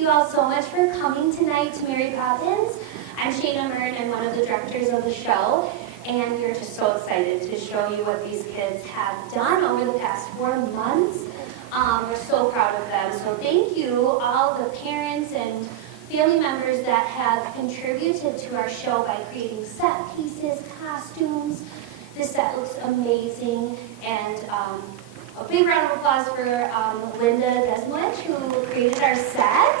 you all so much for coming tonight to Mary Poppins. I'm Shayna Mern, I'm one of the directors of the show, and we're just so excited to show you what these kids have done over the past 4 months. We're so proud of them. So thank you, all the parents and family members that have contributed to our show by creating set pieces, costumes. This set looks amazing, and a big round of applause for Linda Desmond, who created our set.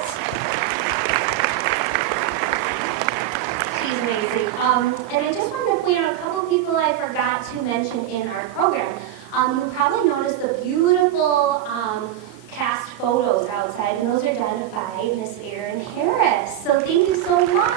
She's amazing. And I just wanted to point out a couple people I forgot to mention in our program. You probably noticed the beautiful cast photos outside, and those are done by Miss Erin Harris. So thank you so much.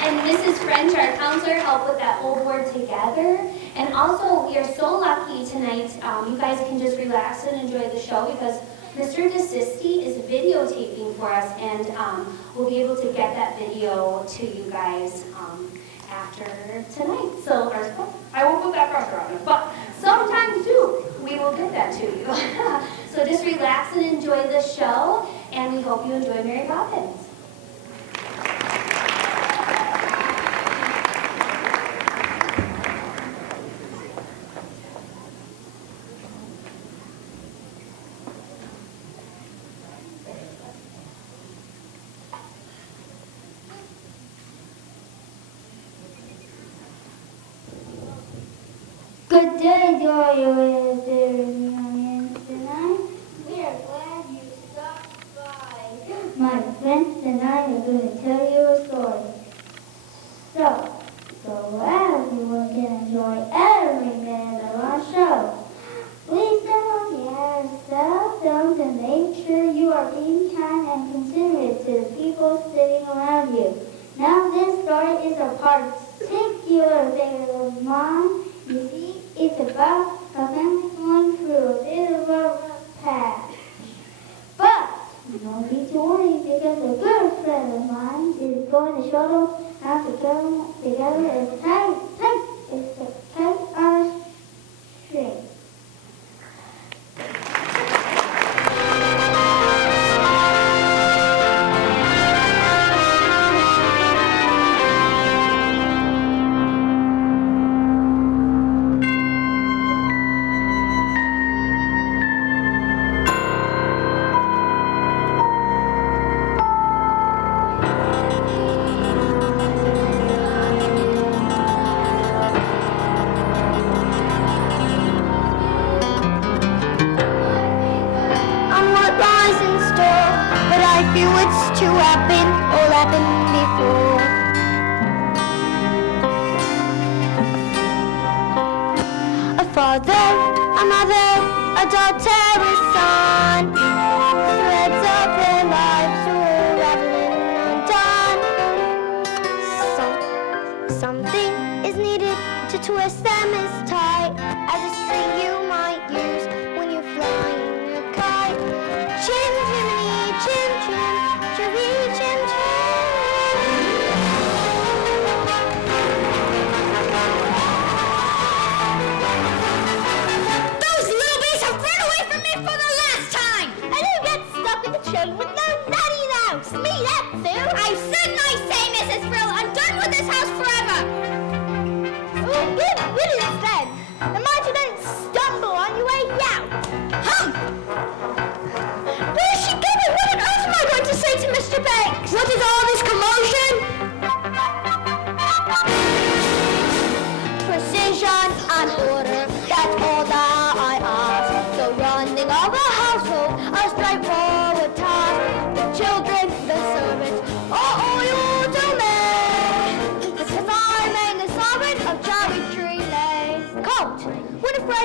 And Mrs. French, our counselor, helped with that whole board together. And also, we are so lucky tonight. You guys can just relax and enjoy the show because Mr. DeSisti is videotaping for us, and we'll be able to get that video to you guys after tonight. So, I won't put that pressure on it, but sometime soon we will get that to you. So just relax and enjoy the show, and we hope you enjoy Mary Poppins. Good day, joyous reunions tonight. We are glad you stopped by. My friends and I are going to tell you a story. So everyone can enjoy every minute of our show. Please turn off your cell phones and make sure you are being kind and considerate to the people sitting around you. Now this story is a particular favorite of mine. You see, it's about a family going through a bit of a rough patch. But no need to worry because a good friend of mine is going to show them how to go together as tight on a string.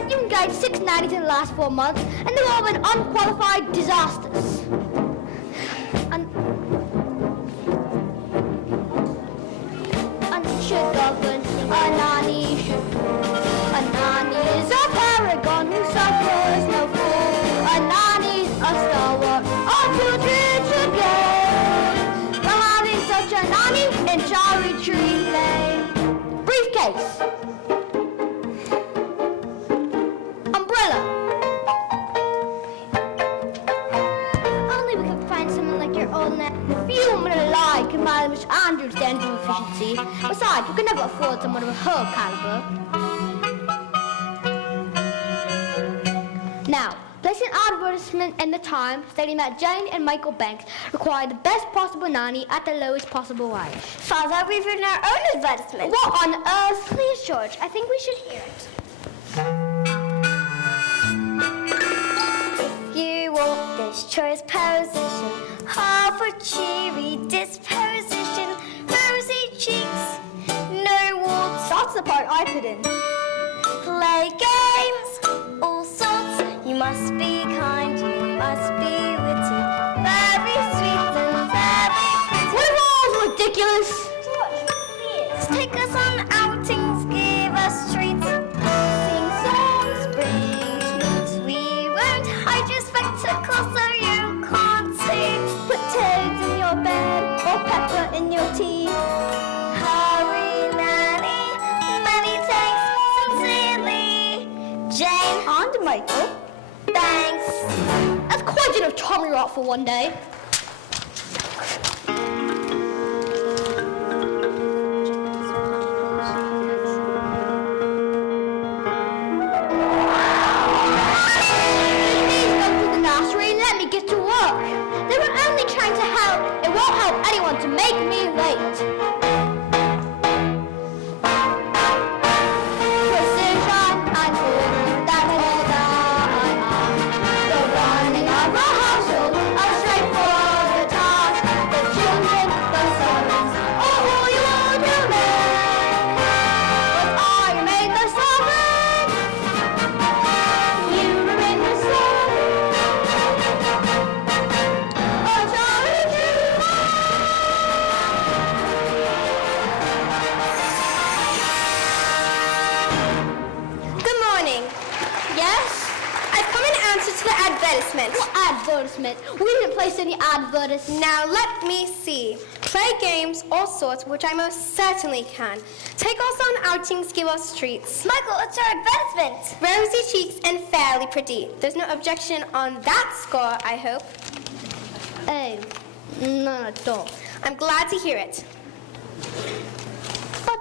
You engaged 6 nannies in the last 4 months, and they've all been unqualified disasters. And should govern a nanny should. A nanny is a paragon who suffers no fool. A nanny's a stalwart our children should get. For having such a nanny in Cherry Tree Lane. Briefcase. Umbrella. do standards of efficiency. Besides, you can never afford someone of her caliber. Now, place an advertisement in the Times stating that Jane and Michael Banks require the best possible nanny at the lowest possible wage. Father, we've written our own advertisement. What on earth? Please, George, I think we should hear it. If you want this choice position, half a cheery disposition, rosy cheeks, no warts. That's the part I put in. Play games, all sorts. You must be kind, you must be witty, very sweet and very pretty. What all ridiculous? George, please take us on outings, give us treats, sing songs, bring sweets. We won't hide your spectacles so you can't see. Put toads in your bed or pepper in your tea. Hurry, Nanny, many thanks, sincerely, Jane And Michael. Thanks. That's quite enough Tommy rot for one day. Please go to the nursery and let me get to work. They were only trying to help. It won't help anyone to make me late. Precision and order, that's all that I am. The running of a household, a straightforward task. The children, the servants, all who you all do make. But I remain the servant. You remain the servant. A charity to Good morning. Yes? I've come in answer to the advertisement. What advertisement? We didn't place any advertisement. Now let me see. Play games, all sorts, which I most certainly can. Take us on outings, give us treats. Michael, it's our advertisement. Rosy cheeks and fairly pretty. There's no objection on that score, I hope. Oh, none at all. I'm glad to hear it. But,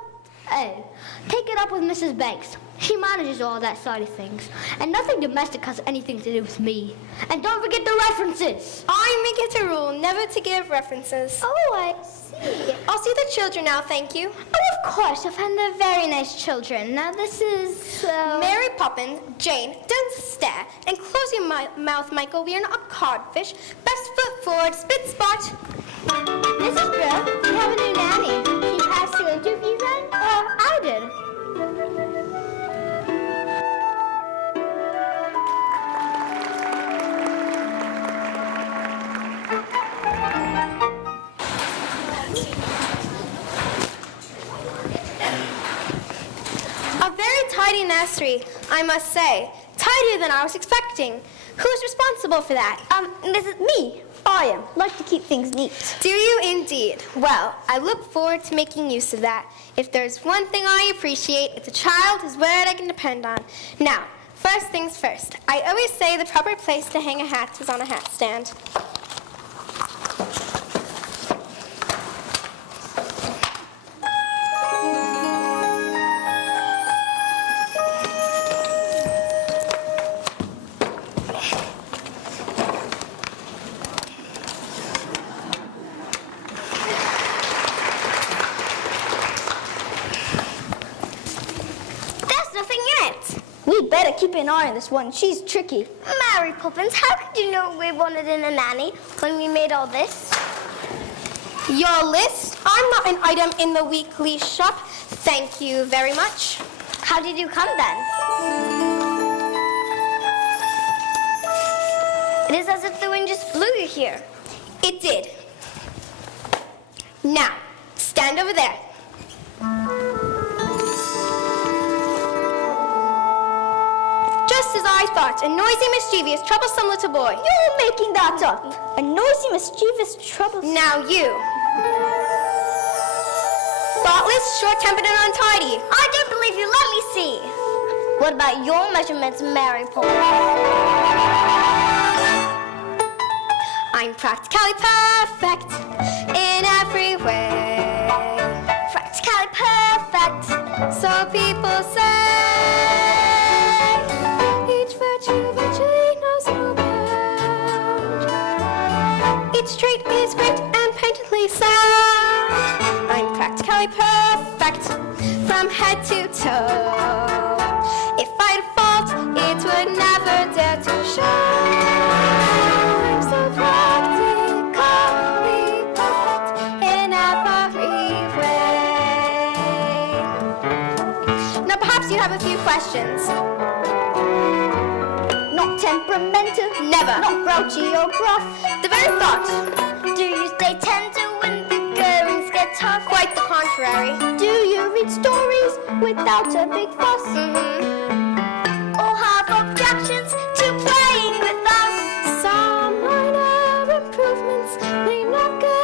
take it up with Mrs. Banks. She manages all that side of things. And nothing domestic has anything to do with me. And don't forget the references. I make it a rule never to give references. Oh, I see. I'll see the children now, thank you. Oh, of course. I find they're very nice children. Now, this is, Mary Poppins, Jane, don't stare. And close your mouth, Michael. We are not a codfish. Best foot forward, spit spot. Mrs. Brooke, we have a new nanny. She passed your interview then? I did. A very tidy nursery, I must say. Tidier than I was expecting. Who's responsible for that? This is me. I am. Like to keep things neat. Do you indeed? Well, I look forward to making use of that. If there's one thing I appreciate, it's a child whose word I can depend on. Now, first things first. I always say the proper place to hang a hat is on a hat stand. We'd better keep an eye on this one. She's tricky. Mary Poppins, how could you know we wanted in a nanny when we made all this? Your list? I'm not an item in the weekly shop. Thank you very much. How did you come then? It is as if the wind just blew you here. It did. Now, stand over there. Just as I thought, a noisy, mischievous, troublesome little boy. You're making that up. A noisy, mischievous, troublesome... Now you. Thoughtless, short-tempered, and untidy. I don't believe you. Let me see. What about your measurements, Mary Poppins? I'm practically perfect in every way. So people say, each virtue eventually knows no bound. Each trait is great and painfully sound. I'm practically perfect from head to toe. If I'd fault, it would never dare to show. I'm so practically perfect in every way. Now perhaps you have a few questions. Not temperamental, Never. not grouchy or gruff. The very thought. Do you stay tender when the goings get tough? Quite the contrary. Do you read stories without a big fuss? Or have objections to playing with us? Some minor improvements may not go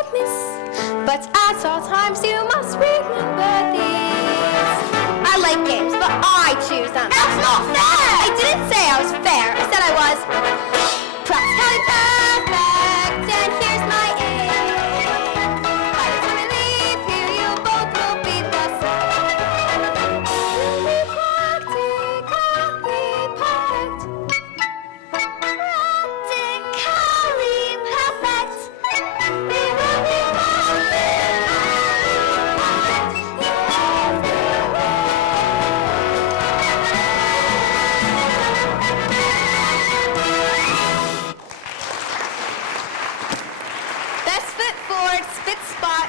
amiss, but at all times you must remember these. I like games, but I choose them. That's not fair! I didn't say I was fair. I said I was practically perfect, and here's my aim. By the time I leave here, you both will be the same. You'll be practically perfect. Practically perfect. We will be Best foot forward, spit spot.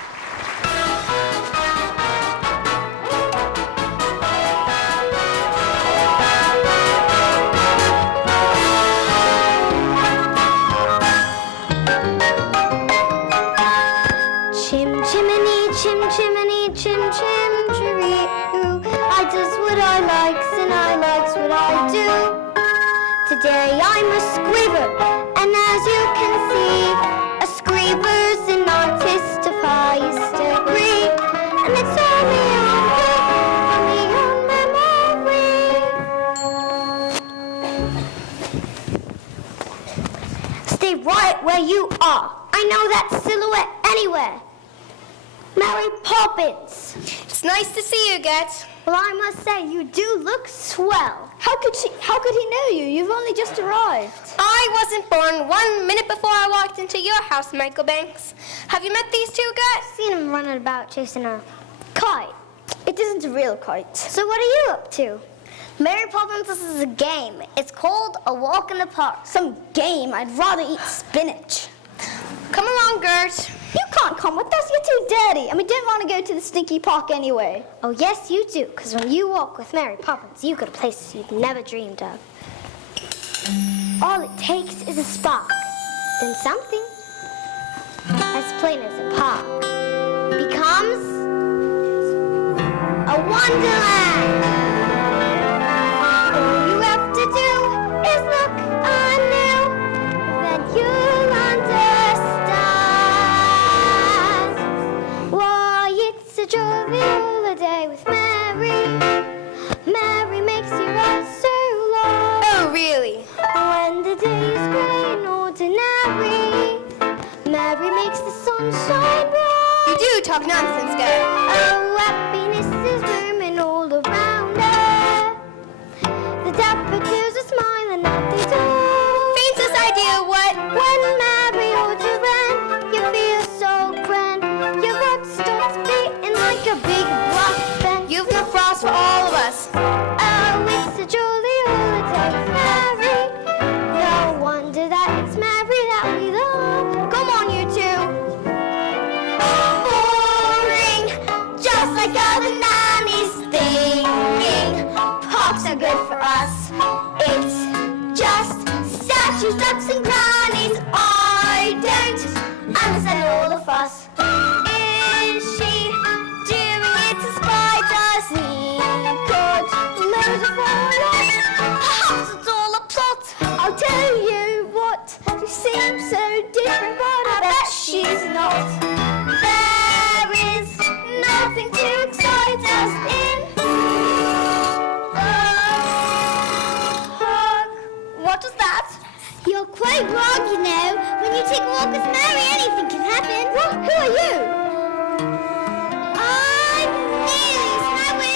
Chim chimney, chim chimney, chim chim chiroo. I does what I likes and I likes what I do. Today I'm a scriver, and as you can see, a scriver's an artist of highest degree, and it's only on my own memory. Stay right where you are. I know that silhouette anywhere. Mary Poppins. It's nice to see you, Get. Well, I must say, you do look swell. How could he know you? You've only just arrived. I wasn't born 1 minute before I walked into your house, Michael Banks. Have you met these two guys? Seen him running about chasing a Kite. It isn't a real kite. So what are you up to? Mary Poppins, this is a game. It's called A Walk in the Park. Some game. I'd rather eat spinach. Come along, Gert. You can't come with us. You're too dirty. And we don't want to go to the stinky park anyway. Oh, yes, you do, because when you walk with Mary Poppins, you go to places you've never dreamed of. All it takes is a spark, then something as plain as a park becomes a wonderland. All you have to do is look anew, then you'll understand why it's a jovial day with Mary. Mary makes your eyes so large. Oh, really? When the day is grey and ordinary, Mary makes the sun shine bright. You do talk nonsense, Gert. Oh, happiness is roaming all around her. The daffodils are smiling at the door. Faintest idea what? When Mary holds your hand, you feel so grand. Your heart starts beating like a big brass band. You've no frost for all of us. Oh, it's a jolly holiday with Mary. No wonder that it's Mary that we love. Come on, you two. Boring, just like other nannies thinking parks are good for us. It's just statues, ducks and grannies. I don't understand all the fuss. Is she doing it to spite us? We could lose a forest. Perhaps it's all a plot. I'll tell you what. She seems so different, but I bet she's not. There is nothing to excite us in the park. What was that? You're quite wrong, you know. When you take a walk with Mary, anything can happen. What? Who are you? I'm Millie, my way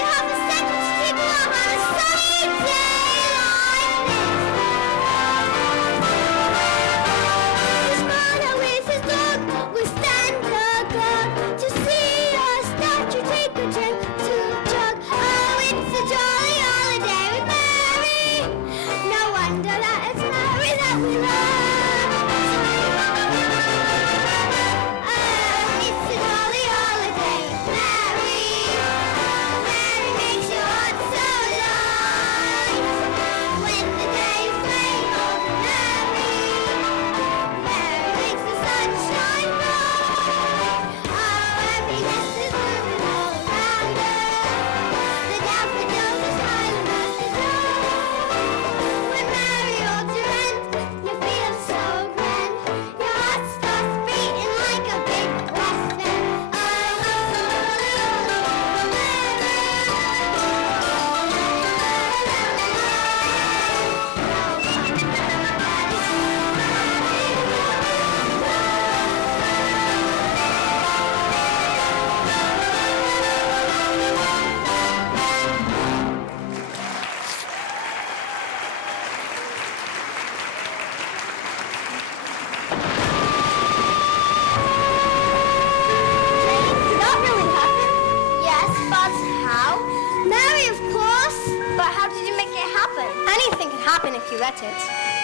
happen if you let it.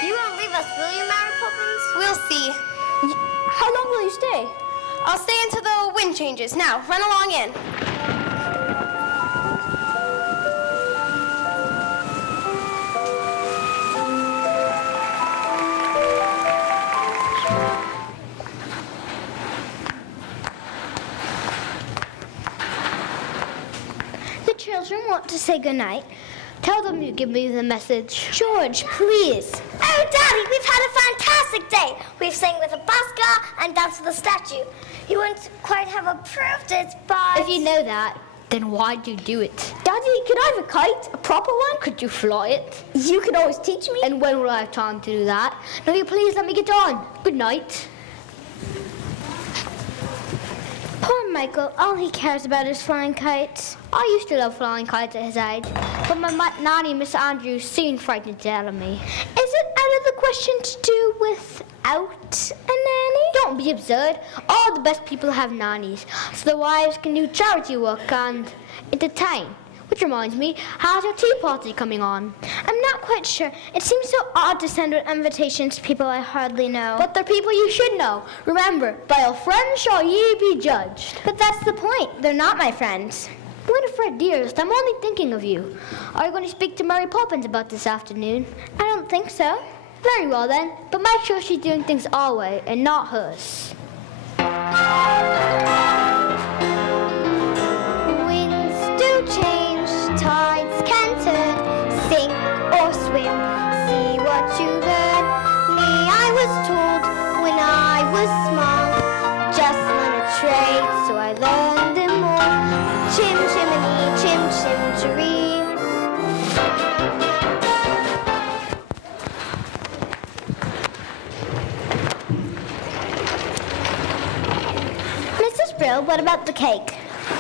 You won't leave us, will you, Mary Poppins? We'll see. How long will you stay? I'll stay until the wind changes. Now, run along in. The children want to say goodnight. Tell them you give me the message. George, please. Oh, Daddy, we've had a fantastic day. We've sang with a busker and danced with a statue. You wouldn't quite have approved it, but... If you know that, then why'd you do it? Daddy, could I have a kite? A proper one? Could you fly it? You could always teach me. And when will I have time to do that? Now you please let me get on. Good night. Poor Michael, all he cares about is flying kites. I used to love flying kites at his age, but my nanny, Miss Andrews, soon frightened it out of me. Is it out of the question to do without a nanny? Don't be absurd. All the best people have nannies, so the wives can do charity work and entertain. Which reminds me, how's your tea party coming on? I'm not quite sure. It seems so odd to send out invitations to people I hardly know. But they're people you should know. Remember, by your friends shall ye be judged. But that's the point. They're not my friends. Winifred, dearest, I'm only thinking of you. Are you going to speak to Mary Poppins about this afternoon? I don't think so. Very well then, but make sure she's doing things our way and not hers. Winds do change, tides can turn, sink or swim, see what you learn. Me, I was told when I was small, just learn a trade, so I learned them all. Chim chimney, chim chim chiree. Mrs. Brill, what about the cake?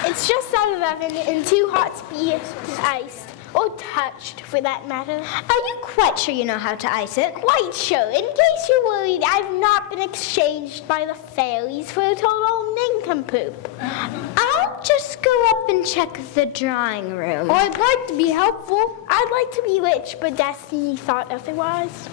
It's just out of the oven and too hot to be iced. Or touched, for that matter. Are you quite sure you know how to ice it? Quite sure. In case you're worried, I've not been exchanged by the fairies for a total nincompoop. I'll just go up and check the drawing room. I'd like to be helpful. I'd like to be rich, but Destiny thought otherwise.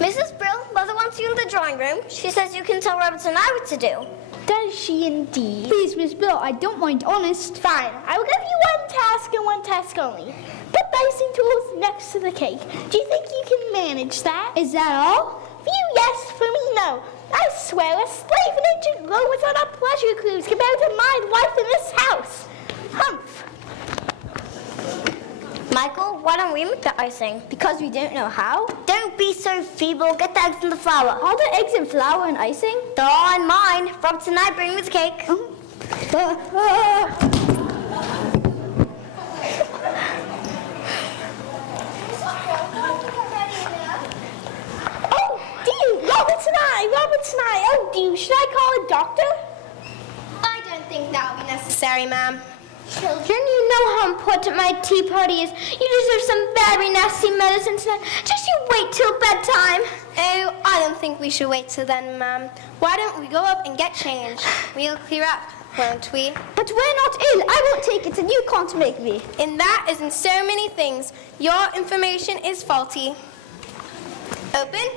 Mrs. Brill, Mother wants you in the drawing room. She says you can tell Roberts and I what to do. Does she indeed? Please, Miss Bill, I don't mind, honest. Fine. I will give you one task and one task only. Put the icing tools next to the cake. Do you think you can manage that? Is that all? For you, yes. For me, no. I swear, a slave and ancient Romans on a pleasure cruise compared to my life in this house. Humph. Michael, why don't we make the icing? Because we don't know how? Don't be so feeble. Get the eggs in the flour. Are there eggs and flour and icing? They're all in mine. Roberts and I bring me the cake. Oh, dear. Roberts and I. Oh, dear. Should I call a doctor? I don't think that will be necessary, ma'am. Children, you know how important my tea party is. You deserve some very nasty medicine tonight. Just you wait till bedtime. Oh, I don't think we should wait till then, ma'am. Why don't we go up and get changed? We'll clear up, won't we? But we're not ill. I won't take it and you can't make me. And that is in so many things. Your information is faulty. Open.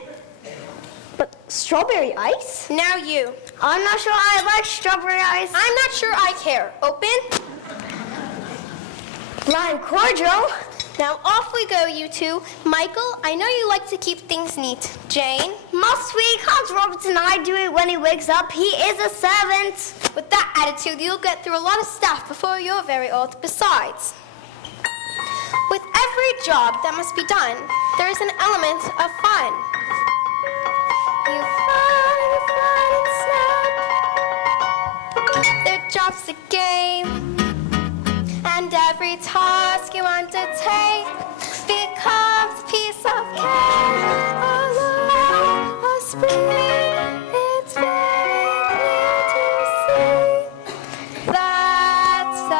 But strawberry ice? Now you. I'm not sure I like strawberry ice. I'm not sure I care. Open. Lime cordial. Now off we go, you two. Michael, I know you like to keep things neat. Jane? Must we? Can't Roberts and I do it when he wakes up? He is a servant. With that attitude, you'll get through a lot of stuff before you're very old. Besides, with every job that must be done, there is an element of fun. You fun, and snap. Their job's a game. And every task you undertake becomes a piece of cake. All around a spring, it's very clear to see that a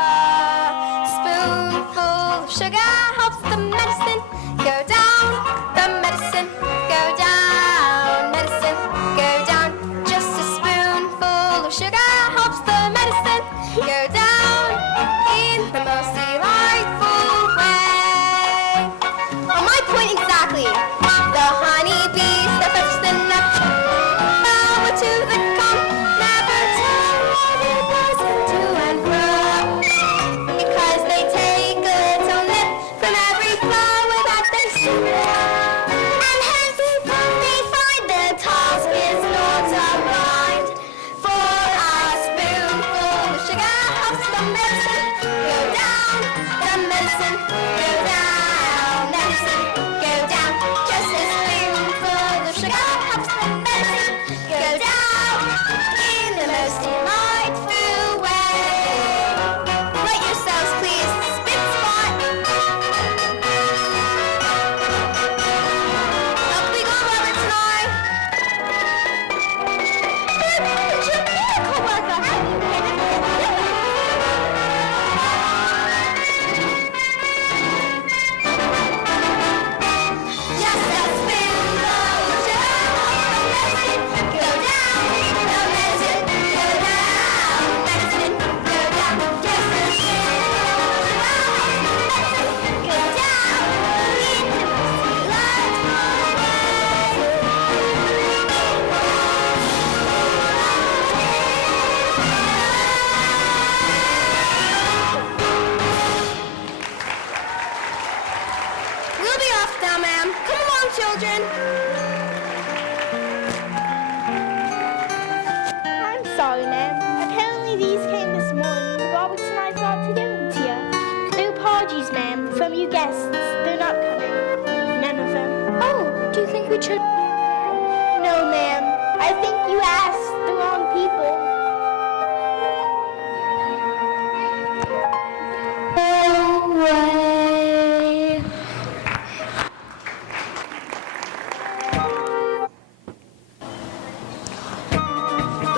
spoonful of sugar helps the medicine go down. The medicine go down. Medicine go down. Just a spoonful of sugar helps the medicine go down. In the most delightful way. now, ma'am. Come along, children. I'm sorry, ma'am. Apparently these came this morning. Roberts and I thought to give them to you. No apologies, ma'am, from you guests. They're not coming. None of them. Oh, do you think we should... No, ma'am. I think you asked the wrong people. Away.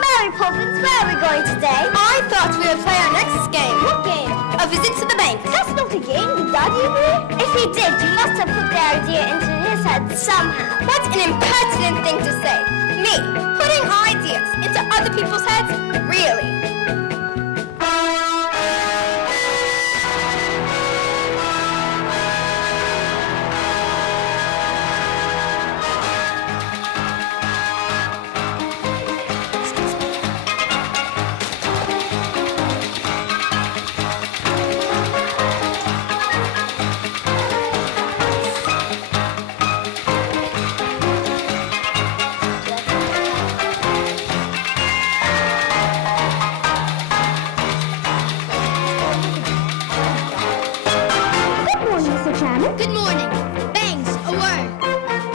Mary Poppins, where are we going today? I thought we would play our next game. What game? A visit to the bank. That's not a game, did Daddy agree? If he did, you must have put the idea into his head somehow. What an impertinent thing to say. Me, putting ideas into other people's heads? Really? Good morning. Bangs, a word.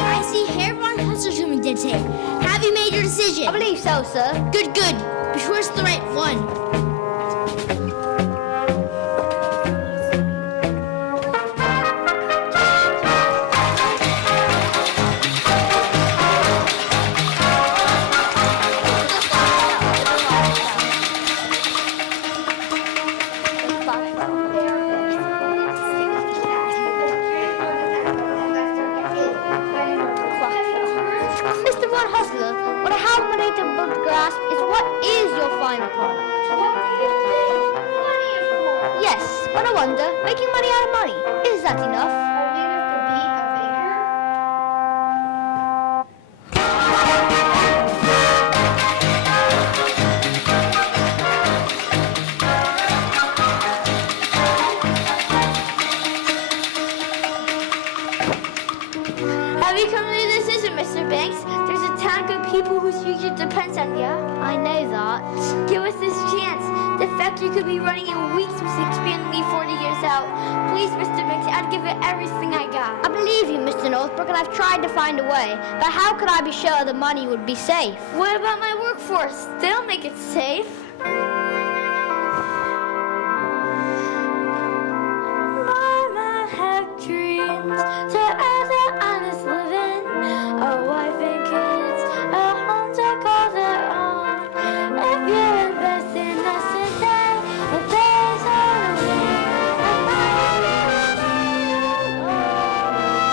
I see Hairborn Hustlers rooming did here. Have you made your decision? I believe so, sir. Good, good. Be sure it's the right one. Mr. One Hustler, what I have managed to grasp is what is your final product? Yes, but I wonder, making money out of money, is that enough? Have you come to the decision, Mr. Banks? There's a tank of people whose future depends on you. I know that. Give us this chance. The factory could be running in weeks with expanding me 40 years out. Please, Mr. Banks, I'd give it everything I got. I believe you, Mr. Northbrook, and I've tried to find a way. But how could I be sure the money would be safe? What about my workforce? They don't make it safe. Mama had dreams to earn an honest living, a wife and kids, a home to call their own. If you invest in us today, the days are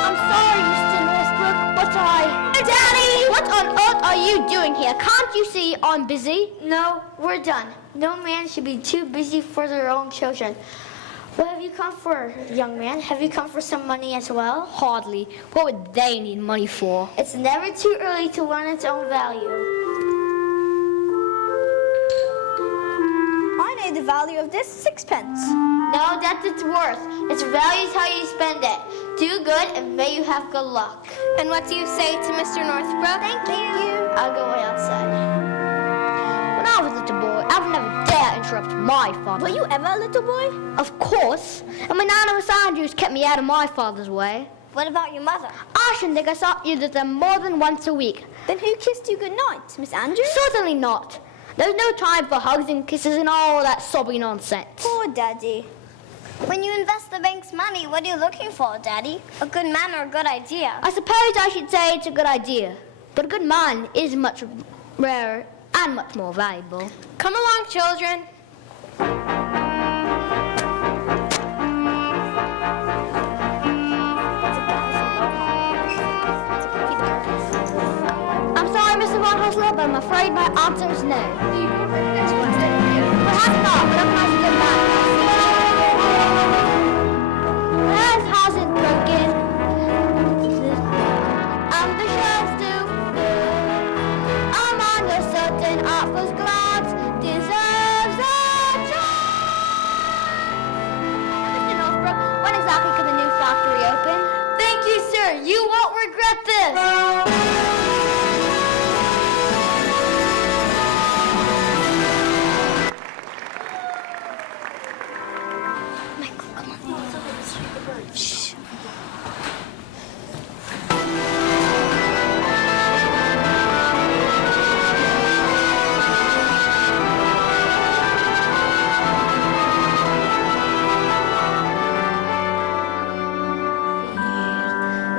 I'm sorry, Mr. Northbrook, but Daddy! What on earth are you doing here? Can't you see I'm busy? No, we're done. No man should be too busy for their own children. What have you come for, young man? Have you come for some money as well? Hardly. What would they need money for? It's never too early to learn its own value. I know the value of this sixpence. No, that's its worth. Its value is how you spend it. Do good and may you have good luck. And what do you say to Mr. Northbrook? Thank you. I'll go way outside. When I was a little boy, I would never dare interrupt my father. Were you ever a little boy? Of course. And my Nana Miss Andrews kept me out of my father's way. What about your mother? I shouldn't think I saw either of them more than once a week. Then who kissed you goodnight, Miss Andrews? Certainly not. There's no time for hugs and kisses and all that sobby nonsense. Poor Daddy. When you invest the bank's money, what are you looking for, Daddy? A good man or a good idea? I suppose I should say it's a good idea. But a good man is much rarer and much more valuable. Come along, children. I'm sorry, Mr. Von Hustler, but I'm afraid my answer is no. Perhaps not, but I'm not a good man. Earth hasn't broken, and the shelves do fill. Among a certain artful glance deserves a chance. Mr. Northbrook, when exactly can the new factory open? Thank you, sir. regret this. Michael, come on. Shh.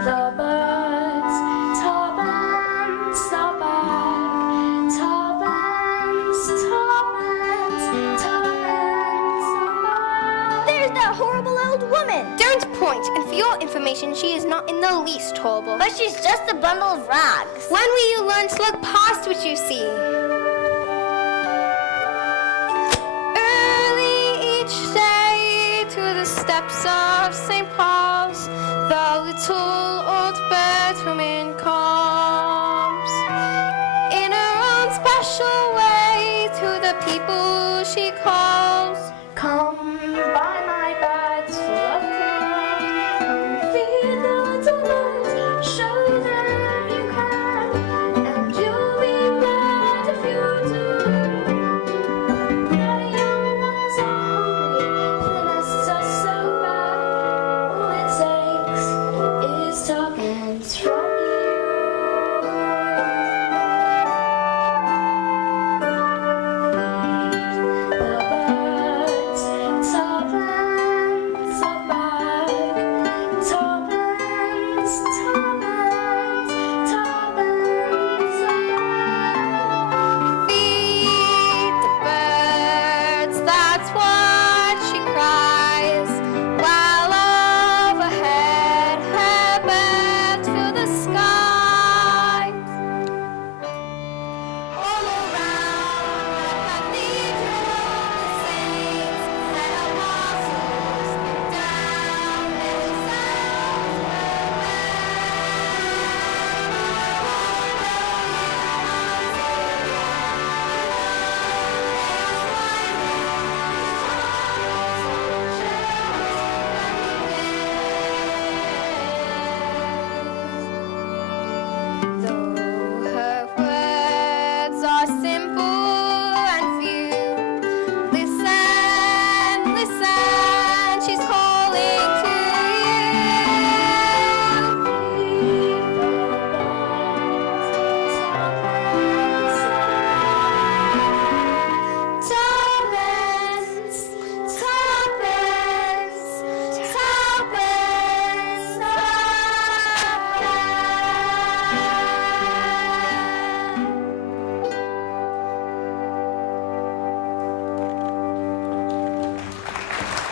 The birds, turbans, are back. Turbans, turbans, turbans, are back. There's that horrible old woman. Don't point, and for your information, she is not in the least horrible. But she's just a bundle of rags. When will you learn to look past what you see? Early each day to the steps of St. Paul's, the little old bedwoman comes. In her own special way to the people she calls. Come by my beds full of clouds. Come feed the little birds. Show them you can, and you'll be glad if you do. The young ones are hungry, the nests are so bad. All it takes is tuppence from you. The birds, tuppence are back. Tuppence, tuppence, tuppence are back. Feed the birds, that's what she cries, while overhead her birds fill the sky. All around the cathedral, the saints and apostles down their cells Though her words are simple and few, listen, listen, she's calling to you. Tuppence, tuppence, tuppence,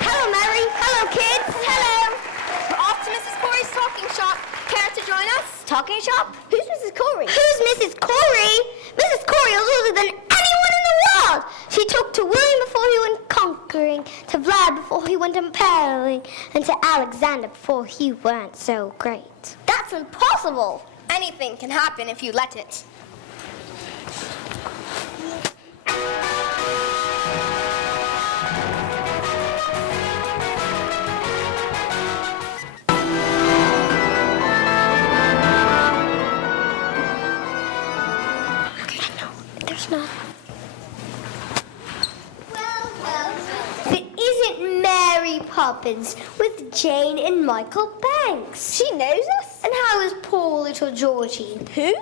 Hello, Mary. Hello, kids. Hello. We're off to Mrs. Corey's talking shop. Care to join us? Talking shop? Who's Mrs. Corey? Who's Mrs. Corey? Mrs. Corey is older than anyone in the world. She talked to William before he went conquering, to Vlad before he went impaling, and to Alexander before he weren't so great. That's impossible. Anything can happen if you let it. There's not. It isn't Mary Poppins with Jane and Michael Banks. She knows us. And how is poor little Georgie? Who?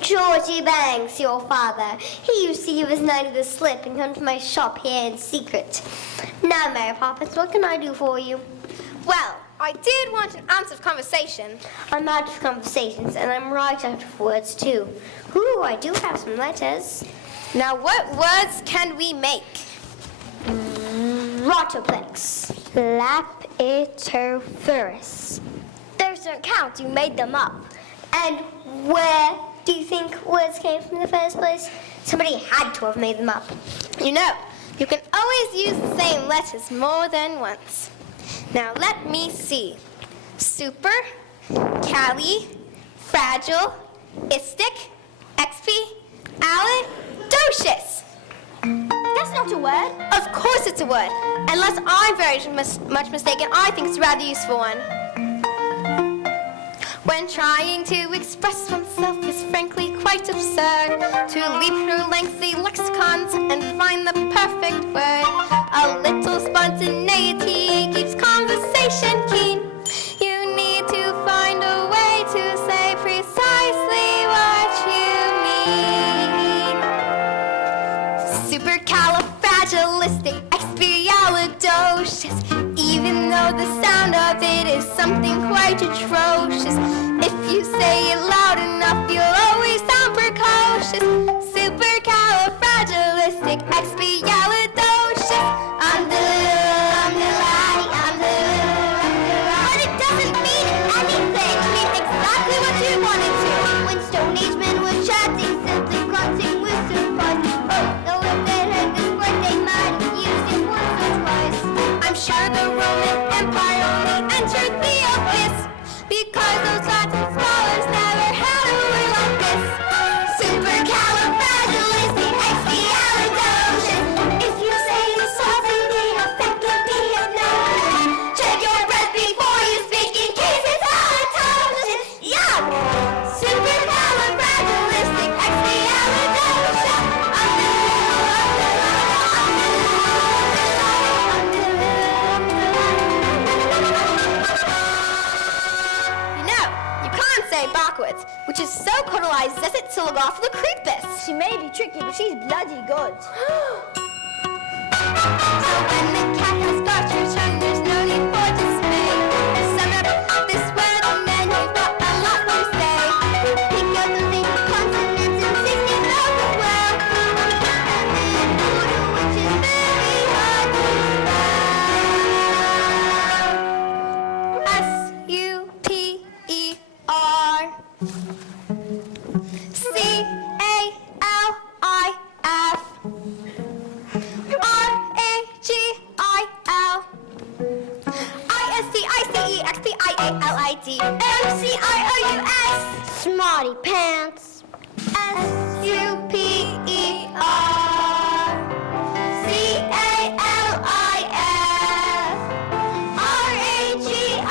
Georgie Banks, your father. He used to give his Knight of the Slip and come to my shop here in secret. Now, Mary Poppins, what can I do for you? Well, I did want an ounce of conversation. I'm out of conversations, and I'm right out of words, too. Ooh, I do have some letters. Now, what words can we make? Rotoplex. Lapitophorus. Those don't count. You made them up. And where do you think words came from in the first place? Somebody had to have made them up. You know, you can always use the same letters more than once. Now, let me see. Super, Cali, fragile, istic, XP, alidocious. That's not a word. Of course it's a word. Unless I'm very much mistaken, I think it's a rather useful one. when trying to express oneself is frankly quite absurd. To leap through lengthy lexicons and find the perfect word. A little spontaneity keeps conversation keen. You need to find a way to say precisely what you mean. Supercalifragilisticexpialidocious. Even though the sound of it is something quite atrocious, if you say it loud enough, you'll always sound precocious. Supercalifragilisticexpialidocious. I'm the light, I'm the but it doesn't mean anything. It means exactly what you want it to. When Stone Age men were chatting, simply grunting with surprise. Oh, though if they heard this word, they might have used it once or twice. I'm sure the Roman Empire only entered the abyss because those Latin scholars never had a word like this. Supercalifragilisticexpialidocious. If you say it softly, the effect can be hypnotic. Check your breath before you speak in case it's halitosis. Yuck! Supercalifragilisticexpialidocious. You know, you can't say backwards, which is so cauterized as it to look off the creepus. She may be tricky, but she's bloody good. So when the cat has got your tongue, there's no need for dismay. Sum up this word and then you've got a lot to say. Pick up the big consonants and sing it out as well. And then voodoo, which is very hard to spell. S-U-P-E-R C-A-L-I-F R-A-G-I-L I-S-T-I-C-E-X-P-I-A-L-I-D M-C-I-O-U-S Smarty pants. S-U-P-E-R C-A-L-I-F R-A-G-I-L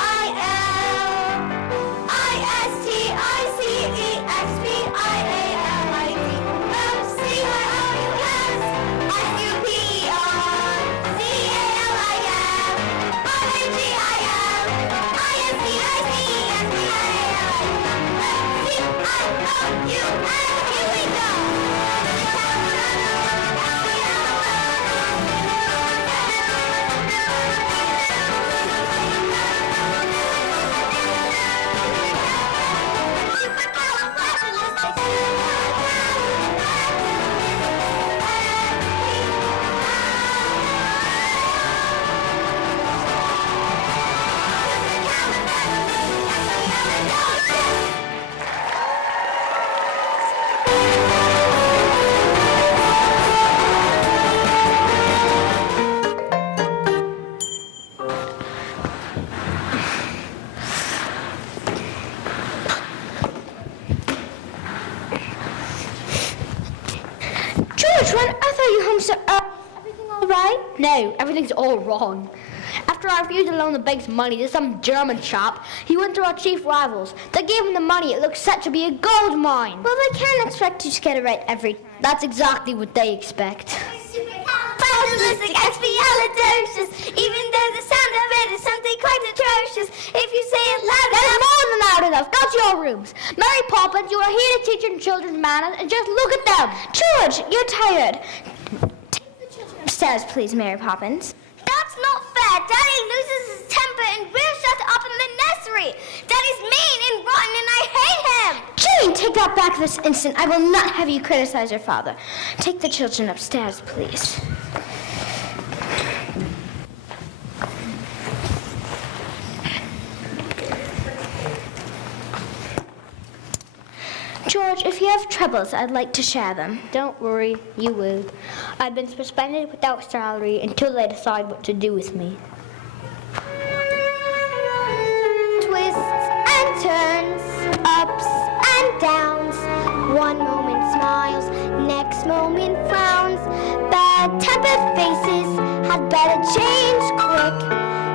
I-S-T-I-C-E-X-P-I-A-L-I-D M-C-I-O-U-S S-U-P-E-R C-A-L-I-F R-A-G-I-L I-S-T-I-C-E-X-P-I-A-L-I-D Here we go! George, when I thought you home so everything all right? No, everything's all wrong. After I refused to loan the bank's money to some German chap, he went to our chief rivals. They gave him the money. It looked set to be a gold mine. Well, they can't expect you to get it right every time. That's exactly what they expect. Supercalifragilisticexpialidocious. Even though the sound of it is something quite atrocious, if you say it loud That is enough. more than loud enough. Go to your rooms. Mary Poppins, you are here to teach your children manners, and just look at them. George, you're tired. Take the children upstairs, please, Mary Poppins. That's not fair. Daddy loses his temper and we're shut up in the nursery. Daddy's mean and rotten and I hate him. Jane, take that back this instant. I will not have you criticize your father. Take the children upstairs, please. George, if you have troubles, I'd like to share them. Don't worry, you will. I've been suspended without salary until they decide what to do with me. Twists and turns, ups and downs. One moment smiles, next moment frowns. Bad-tempered faces had better change quick.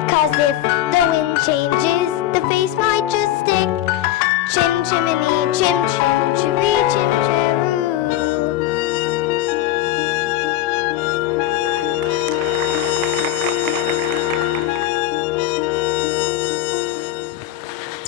'Cause if the wind changes, the face might just stick. chimney, chim chim, chiree chim chiroo.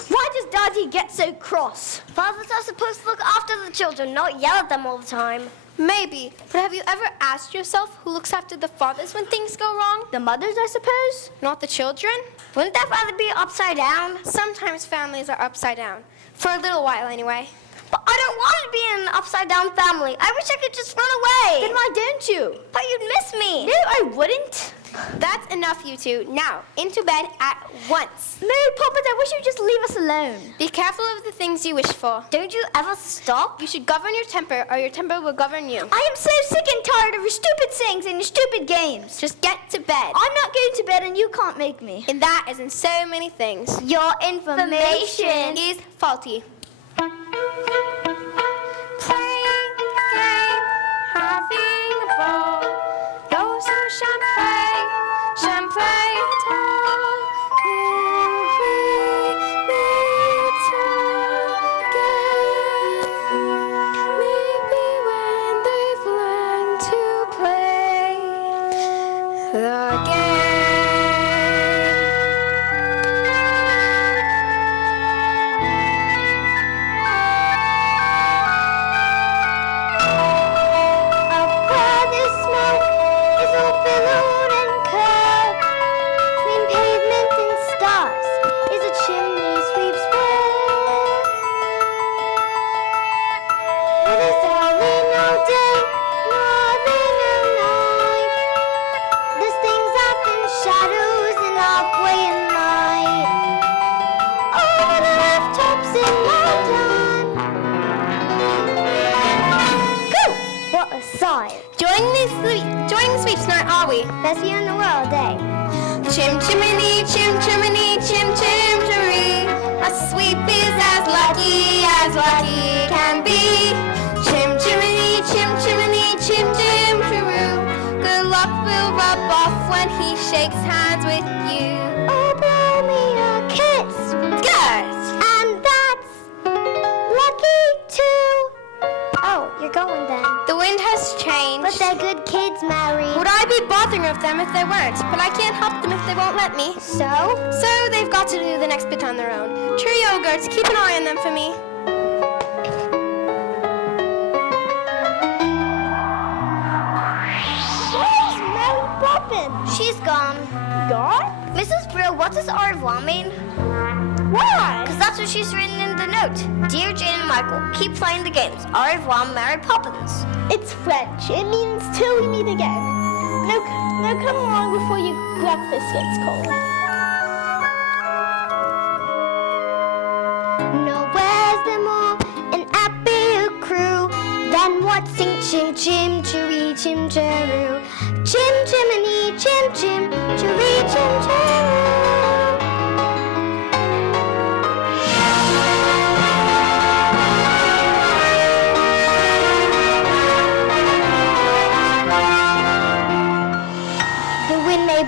Why does Daddy get so cross? Fathers are supposed to look after the children, not yell at them all the time. Maybe, but have you ever asked yourself who looks after the fathers when things go wrong? The mothers, I suppose? Not the children? Wouldn't that father be upside down? Sometimes families are upside down. For a little while, anyway. But I don't want to be in an upside down family. I wish I could just run away. Then why don't you? But you'd miss me. No, I wouldn't. That's enough, you two. Now, into bed at once. Mary Poppins, I wish you'd just leave us alone. Be careful of the things you wish for. Don't you ever stop? You should govern your temper, or your temper will govern you. I am so sick and tired of your stupid sayings and your stupid games. Just get to bed. I'm not going to bed and you can't make me. And that is in so many things. Your information Is faulty. Playing a game, having a ball. Those who champagne at all. Will we meet again? Maybe when they've learned to play the game. Joining the sweeps night, are we? Best view in the world, eh? Chim chimney, chim chiree. A sweep is as lucky can be. Chim chimney, chim chiroo. Good luck will rub off when he shakes hands with you. Oh, blow me a kiss. Good. And that's lucky too. Oh, you're going then. The wind has changed. But they're good kids, Mary. Would I be bothering with them if they weren't? But I can't help them if they won't let me. So? So they've got to do the next bit on their own. Cheerio, girls. Keep an eye on them for me. Where's Mary Poppins? She's gone. Gone? Mrs. Brill, what does au revoir mean? Why? Because that's what she's written in the note. Dear Jane and Michael, keep playing the games. Au revoir, Mary Poppins. It's French. It means till we meet again. Now come along before your breakfast gets cold. Nowhere's there more an happier crew than what sing chim chim chiree chim chiroo. Chim chimney chim chim chiree chim chiroo.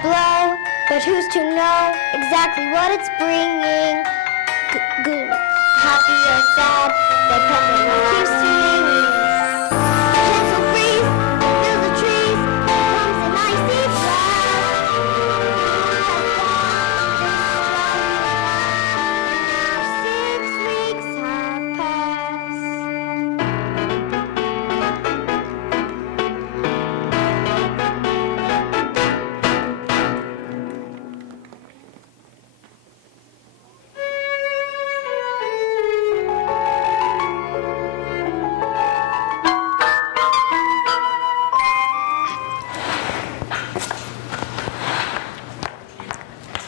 Blow, but who's to know exactly what it's bringing? Good, happy or sad, depends on what keeps singing. Gentle breeze fills the trees, comes an icy blast. Now 6 weeks have passed.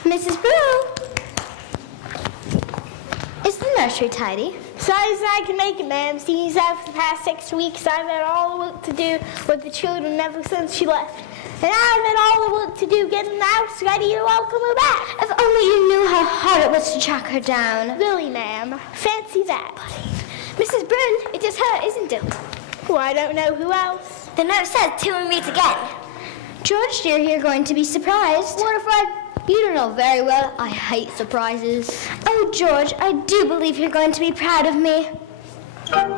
Mrs. Brew! Is the nursery tidy? Size as I can make it, ma'am. Seeing as for the past 6 weeks, I've had all the work to do with the children ever since she left. And I've had all the work to do getting the house ready to welcome her back. If only you knew how hard it was to track her down. Really, ma'am. Fancy that. Mrs. Brun, it is her, isn't it? Well, I don't know who else. The note says till we meet again. George dear, you're going to be surprised. What if I You don't know very well. I hate surprises. Oh, George, I do believe you're going to be proud of me. Hurry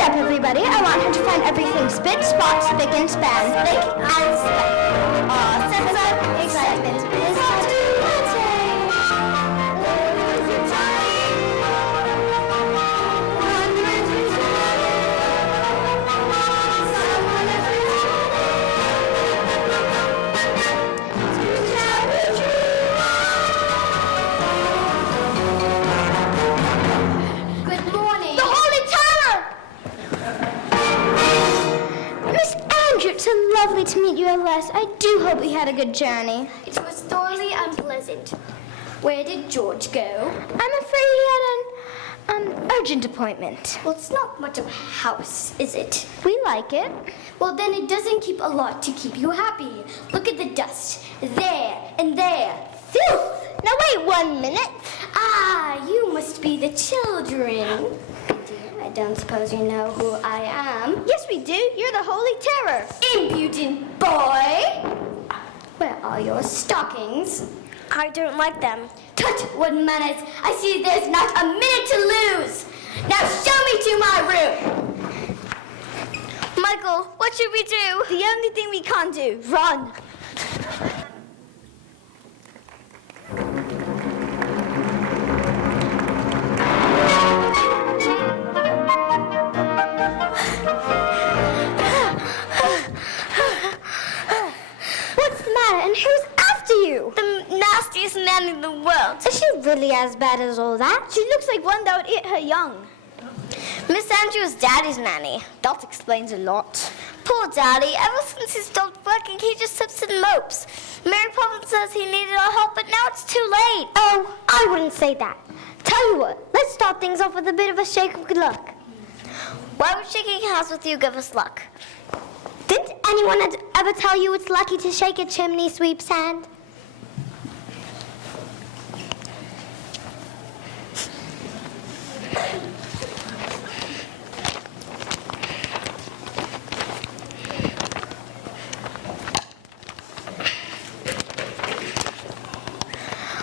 up, everybody. I want her to find everything spit, spot, spick, and span. Spick and span. Aw, sense of excitement is hard to attain. There is a time. Hundreds returning. Someone is returning. To tell the truth. Good morning. The Holy Tower! Miss Andrew, it's so lovely to meet you at last. I do hope we had a good journey. It was thoroughly unpleasant. Where did George go? I'm afraid he had an urgent appointment. Well, it's not much of a house, is it? We like it. Well, then it doesn't keep a lot to keep you happy. Look at the dust. There and there. Filth! Now wait 1 minute. Ah, you must be the children. Dear, I don't suppose you know who I am. Yes, we do. You're the Holy Terror. Impudent boy! Where are your stockings? I don't like them. Tut, what manners! I see there's not a minute to lose! Now show me to my room! Michael, what should we do? The only thing we can't do. Run. What's the matter? And who's after you? The nastiest man in the world. Is she really as bad as all that? She looks like one that would eat her young. Miss Andrew's daddy's nanny. That explains a lot. Poor daddy, ever since he stopped working, he just sits and mopes. Mary Poppins says he needed our help, but now it's too late. Oh, I wouldn't say that. Tell you what, let's start things off with a bit of a shake of good luck. Why would shaking hands with you give us luck? Didn't anyone ever tell you it's lucky to shake a chimney sweep's hand?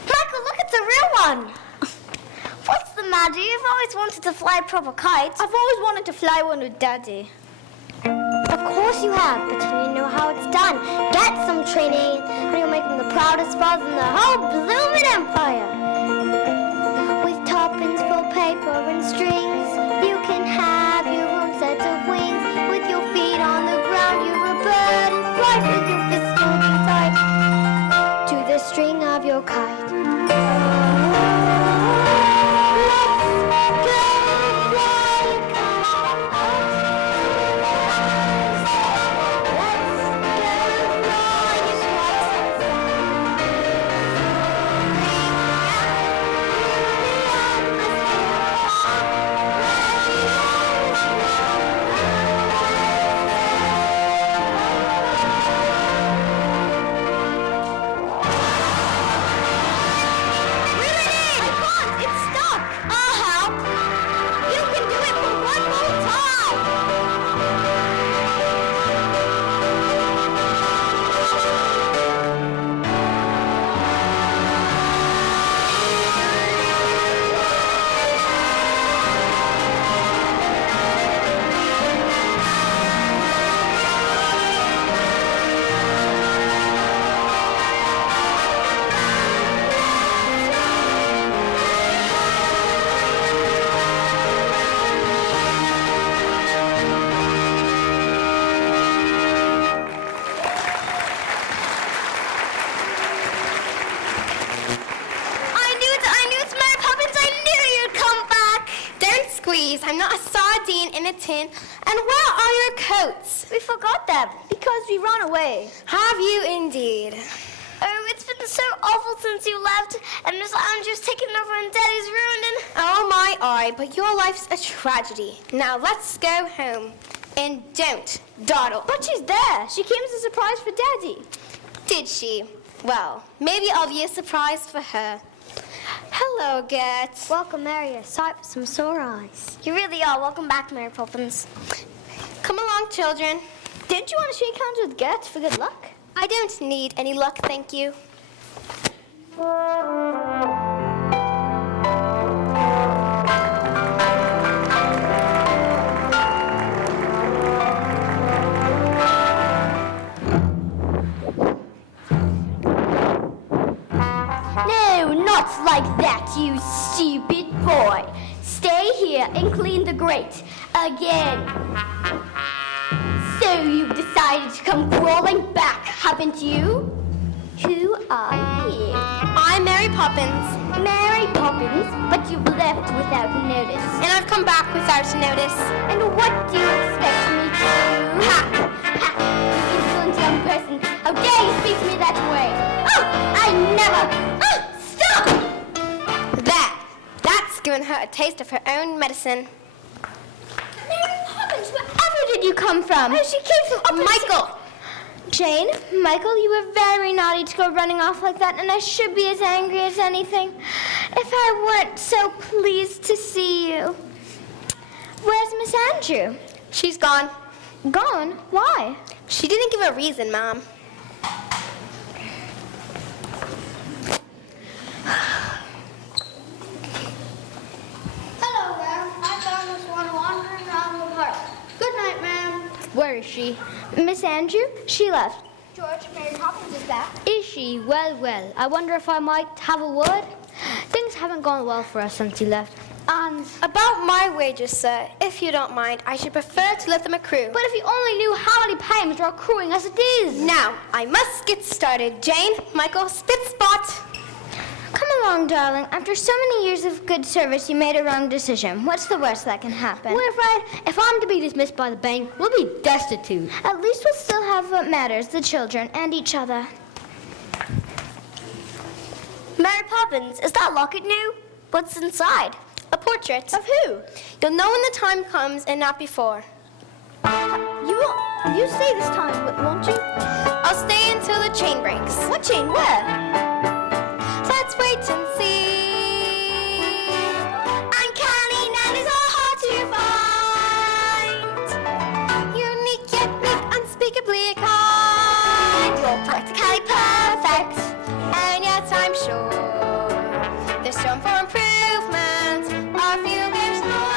Michael, look, it's a real one. What's the matter? You've always wanted to fly a proper kite. I've always wanted to fly one with Daddy. Of course you have, but you know how it's done. Get some training, and you'll make them the proudest falls in the whole blooming empire. With toppins for paper and strings, you can have your own set of wings. With your feet on the ground, you're a bird and fly with your fists holding tight to the string of your kite. I'm not a sardine in a tin. And where are your coats? We forgot them because we ran away. Have you indeed? Oh, it's been so awful since you left, and Miss Andrew's taken over and Daddy's ruined and... Oh my eye, but your life's a tragedy. Now let's go home. And don't dawdle. But she's there. She came as a surprise for Daddy. Did she? Well, maybe I'll be a surprise for her. Hello, Gert. Welcome, Mary. A sight for some sore eyes. You really are. Welcome back, Mary Poppins. Come along, children. Didn't you want to shake hands with Gert for good luck? I don't need any luck, thank you. No, not like that, you stupid boy. Stay here and clean the grate again. So you've decided to come crawling back, haven't you? Who are you? I'm Mary Poppins, Mary Poppins, but you've left without notice. and I've come back without notice. And what do you expect me to do? Ha! Ha! You insolent young person! How dare you speak to me that way? Oh! I never! Oh! Stop! That's given her a taste of her own medicine. Mary Poppins, wherever did you come from? Oh, she came from Michael! Jane, Michael, you were very naughty to go running off like that, and I should be as angry as anything if I weren't so pleased to see you. Where's Miss Andrew? She's gone. Gone? Why? She didn't give a reason, Mom. Hello there. I found this one wandering around the park. Good night, ma'am. Where is she? Miss Andrew? She left. George, Mary Poppins is back. Is she? Well, well. I wonder if I might have a word. Things haven't gone well for us since you left. And about my wages, sir, if you don't mind, I should prefer to let them accrue. But if you only knew how many payments are accruing as it is. Now, I must get started. Jane, Michael, spit spot. Come along, darling. After so many years of good service, you made a wrong decision. What's the worst that can happen? Winifred, if I'm to be dismissed by the bank, we'll be destitute. At least we'll still have what matters, the children and each other. Mary Poppins, is that locket new? What's inside? A portrait. Of who? You'll know when the time comes and not before. You stay this time, won't you? I'll stay until the chain breaks. What chain? Where? Let's wait and see. Uncanny nannies are hard to find. Unique yet neat, unspeakably kind. You're practically perfect, and yet I'm sure there's room for improvement. I feel there's more.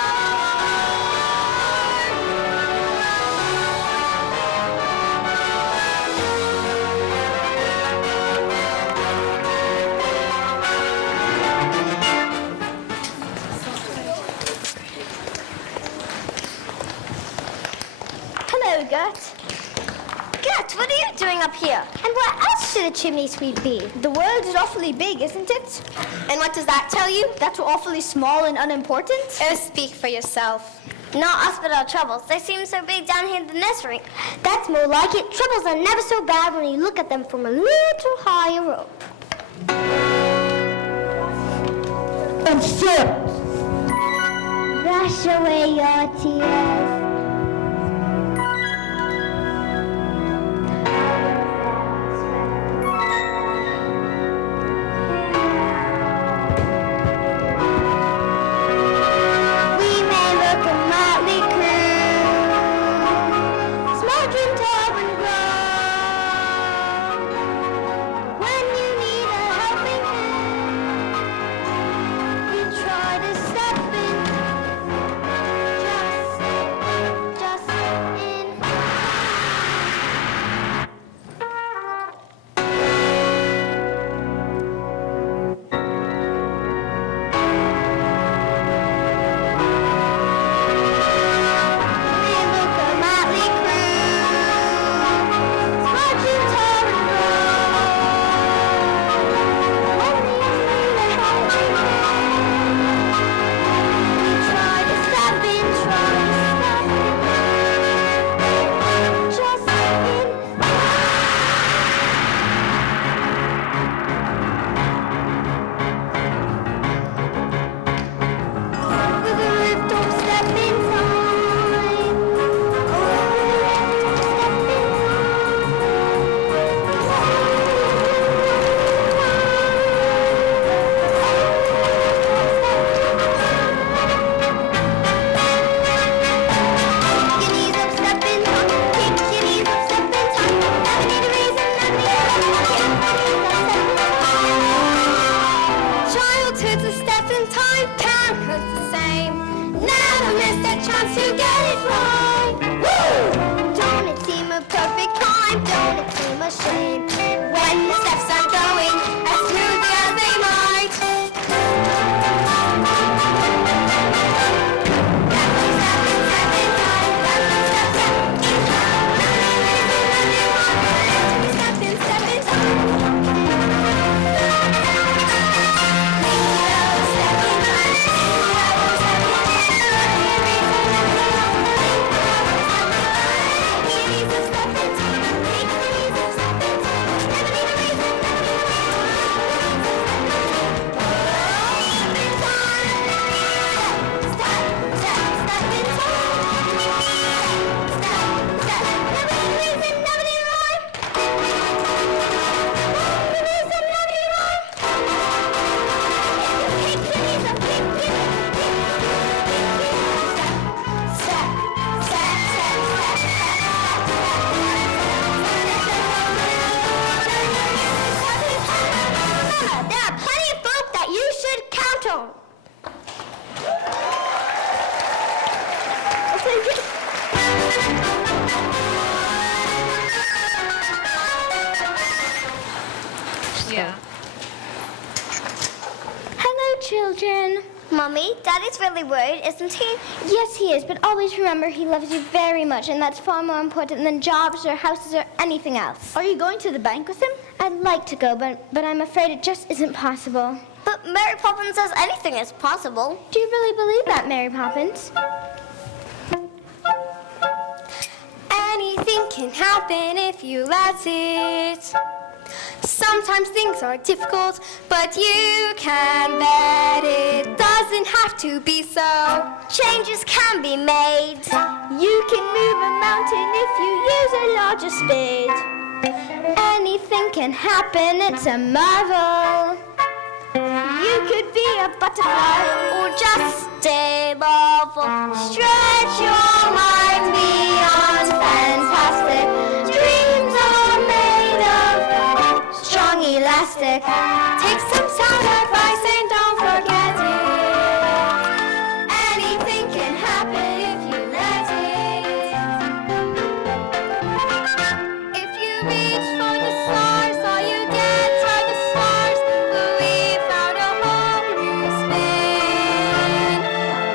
Hello, Gert. Gert, what are you doing up here? And where else should a chimney sweep be? The world is awfully big, isn't it? And what does that tell you? That we're awfully small and unimportant? Oh, speak for yourself. Not us, but our troubles. They seem so big down here in the nursery. That's more like it. Troubles are never so bad when you look at them from a little higher up. And sit. Brush away your tears. We may look a motley crew, smoldering tall and grown. When you need a helping hand, we try to step in. Just it's the same. Never miss a chance to get it right. Woo! Don't it seem a perfect climb? Don't it seem a shame when the steps are going as smoothly as they might? Hello, children. Mommy, Daddy's really worried, isn't he? Yes, he is, but always remember he loves you very much, and that's far more important than jobs or houses or anything else. Are you going to the bank with him? I'd like to go, but I'm afraid it just isn't possible. But Mary Poppins says anything is possible. Do you really believe that, Mary Poppins? Anything can happen if you let it. Sometimes things are difficult, but you can bet it doesn't have to be so. Changes can be made. You can move a mountain if you use a larger spade. Anything can happen, it's a marvel. You could be a butterfly Or just a marvel. stretch your mind beyond fantastic. Dreams are made of strong elastic. Take some sound advice and don't forget it. Anything can happen if you let it. If you reach for the stars, all you get are the stars. But we found a whole new spin.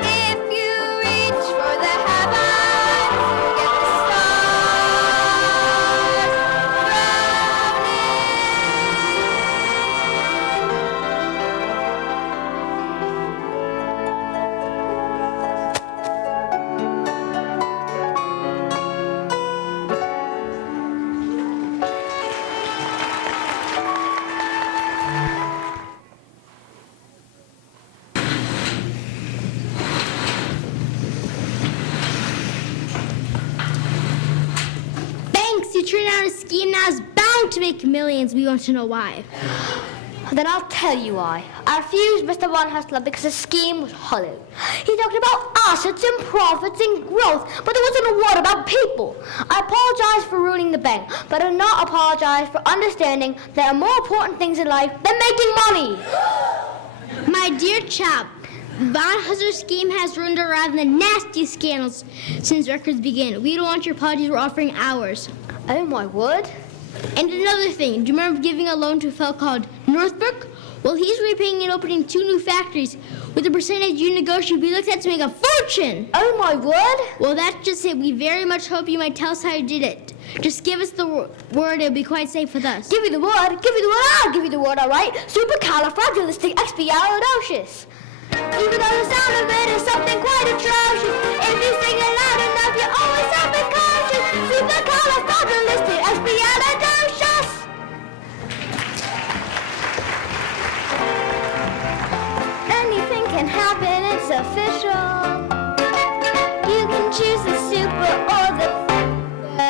If you reach for the heavens, you get the stars thrown Banks, you turned out a scheme that is bound to make millions. We want to know why. Then I'll tell you why. I refused Mr. Von Hustler because the scheme was hollow. He talked about assets and profits and growth, but there wasn't a word about people. I apologize for ruining the bank, but I do not apologize for understanding there are more important things in life than making money. My dear chap, Von Hustler's scheme has ruined around the nastiest scandals since records began. We don't want your apologies, we're offering ours. Oh, my word. And another thing, do you remember giving a loan to a fellow called Northbrook? Well, he's repaying and opening 2 new factories. With the percentage you negotiate, we looked at to make a fortune. Oh, my word. Well, that's just it. We very much hope you might tell us how you did it. Just give us the word. It'll be quite safe with us. Give you the word. I'll give you the word, all right? Supercalifragilisticexpialidocious. Even though the sound of it is something quite atrocious, if you sing it loud enough, you always have it conscious. Supercalifragilisticexpialidocious. Anything can happen, it's official. You can choose the super or the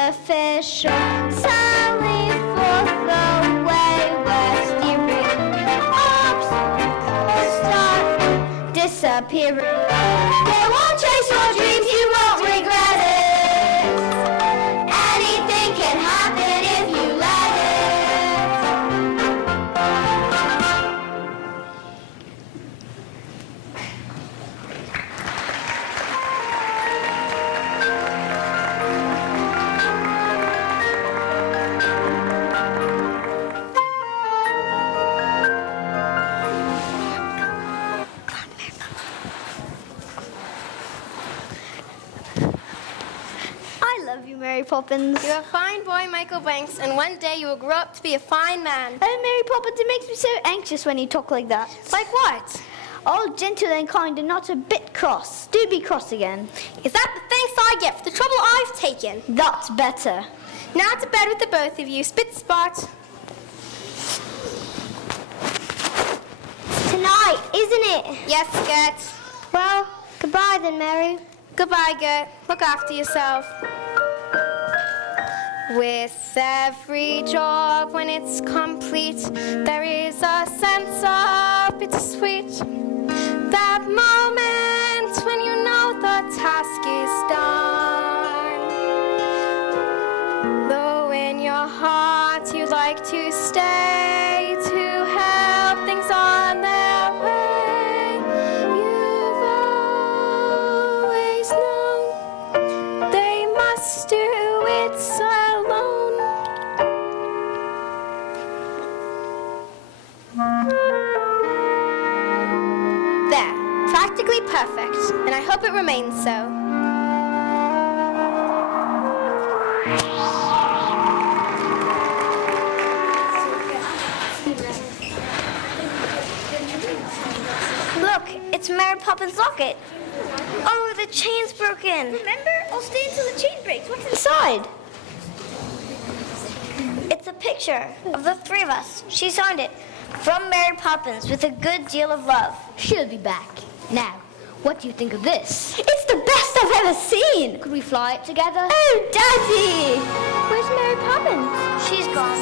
official. Sally forth the way we're steering. Obstacles start disappearing. They won't chase your dreams, you won't regret it. you, Mary Poppins. You're a fine boy, Michael Banks, and one day you will grow up to be a fine man. Oh, Mary Poppins, it makes me so anxious when you talk like that. Like what? All gentle and kind and not a bit cross. Do be cross again. Is that the thanks I get for the trouble I've taken? That's better. Now to bed with the both of you. Spit spot. Tonight, isn't it? Yes, Gert. Well, goodbye then, Mary. Goodbye, Gert. Look after yourself. With every job, when it's complete, there is a sense of bittersweet. That moment when you know the task is done. Though in your heart you'd like to stay to help things on their way, you've always known they must do it alone. There, practically perfect, and I hope it remains so. Look, it's Mary Poppins' locket. Oh, the chain's broken. Remember? I'll stay until the chain breaks. What's inside? It's a picture of the three of us. She signed it. From Mary Poppins with a good deal of love. She'll be back. Now, what do you think of this? It's the best I've ever seen. Could we fly it together? Oh, Daddy! Where's Mary Poppins? She's gone.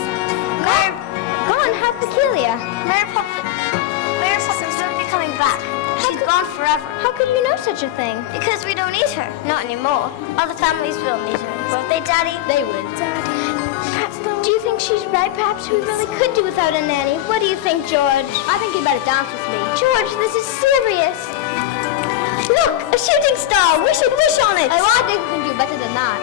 Mary Gone? How peculiar. Poppins won't be coming back. She's gone forever. How could you know such a thing? Because we don't need her. Not anymore. Other families will need her. Won't they, Daddy? They would. Do you think she's right? Perhaps we really could do without a nanny. What do you think, George? I think you better dance with me. George, this is serious. Look, a shooting star. We should wish on it. Oh, I think we can do better than that.